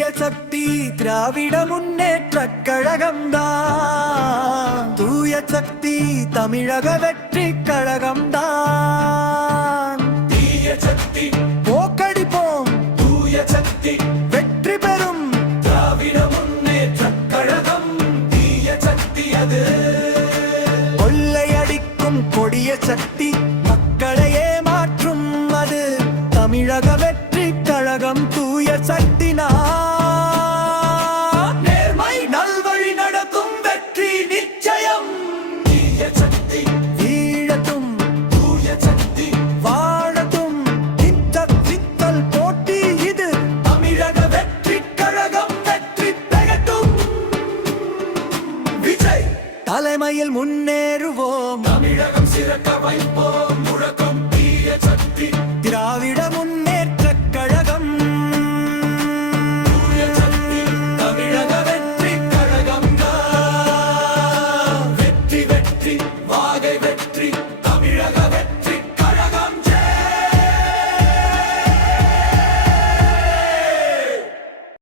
தீய சக்தி திராவிட முன்னேற்றக் கழகம்தான். தூய சக்தி தமிழக வெற்றி கழகம்தான். தீய சக்தி போக்கடிப்போம், தூய சக்தி வெற்றி பெறும் திராவிட முன்னேற்றக் கழகம். தீய சக்தி அது கொள்ளையடிக்கும் கொடிய சக்தி, மக்களை ஏமாற்றும் அது தமிழக வெற்றி கழகம். தூய சக்தி நேர்மை நல்வழி நடத்தும் வெற்றி நிச்சயம். தீய சக்தி வீழட்டும், தூய சக்தி வாழட்டும். சித்தல் போட்டி இது, தமிழக வெற்றி கழகம் வெற்றி பெறட்டும். விஜய் தலைமையில் முன்னேறுவோம், தமிழகம் சிறக்க வைப்போம். முழக்கம் தீய சக்தி திராவிட முன்னேற்றக் கழகம். தூய சக்தி தமிழக வெற்றி கழகம். வெற்றி வெற்றி வாகை வெற்றி தமிழக வெற்றி